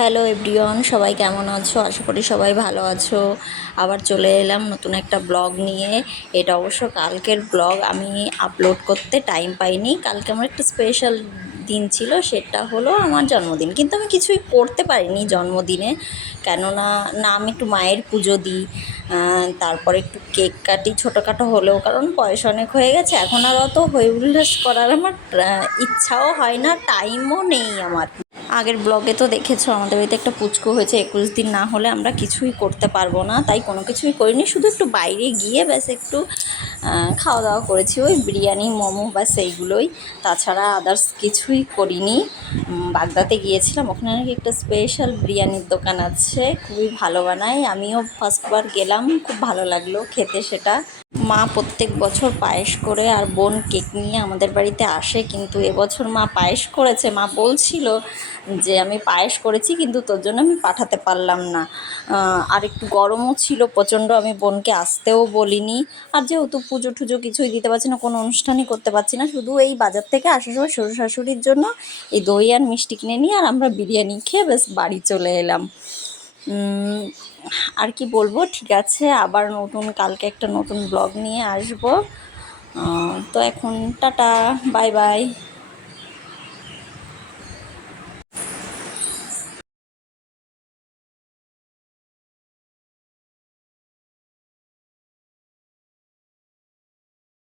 Hello everyone, সবাই কেমন আছো? আশা করি সবাই ভালো আছো। আবার চলে এলাম নতুন একটা ব্লগ নিয়ে। এটা অবশ্য কালকের ব্লগ, আমি আপলোড করতে টাইম পাইনি। কালকে আমার একটা স্পেশাল দিন ছিল, সেটা হলো আমার জন্মদিন। কিন্তু আমি কিছুই করতে পারিনি জন্মদিনে, কেননা না আমি একটু মায়ের পুজো দিই, তারপর একটু কেক কাটি ছোটোখাটো হলেও, কারণ বয়স অনেক হয়ে গেছে। এখন আর অত হই উল্লাস করার আমার ইচ্ছাও হয় না, টাইমও নেই আমার। আগের ব্লগে তো দেখেছো আমাদের বাড়িতে একটা পুচকু হয়েছে, 21 দিন না হলে আমরা কিছুই করতে পারবো না, তাই কোনো কিছুই করিনি। শুধু একটু বাইরে গিয়ে ব্যাস একটু খাওয়া দাওয়া করেছি, ওই বিরিয়ানি মোমো ব্যাস এইগুলোই, তাছাড়া আদার্স কিছুই করিনি। বাগদাতে গিয়েছিলাম, ওখানে নাকি একটা স্পেশাল বিরিয়ানির দোকান আছে, খুবই ভালো বানায়। আমিও ফার্স্টবার গেলাম, খুব ভালো লাগলো খেতে সেটা। মা প্রত্যেক বছর পায়েস করে আর বোন কেক নিয়ে আমাদের বাড়িতে আসে, কিন্তু এবছর মা পায়েস করেছে। মা বলছিল যে আমি পায়েস করেছি কিন্তু তোর জন্য আমি পাঠাতে পারলাম না, আর একটু গরমও ছিল প্রচণ্ড, আমি বোনকে আসতেও বলিনি। আর যেহেতু পুজো টুজো কিছুই দিতে পারছি না, কোনো অনুষ্ঠানই করতে পারছি না, শুধু এই বাজার থেকে আসার সময় শ্বশুর শাশুড়ির জন্য এই দই আর মিষ্টি কিনে নিয়ে আর আমরা বিরিয়ানি খেয়ে বেশ বাড়ি চলে এলাম। আর কি বলবো, ঠিক আছে, আবার কালকে একটা নতুন ব্লগ নিয়ে আসবো। তো এখন টাটা, বাই বাই।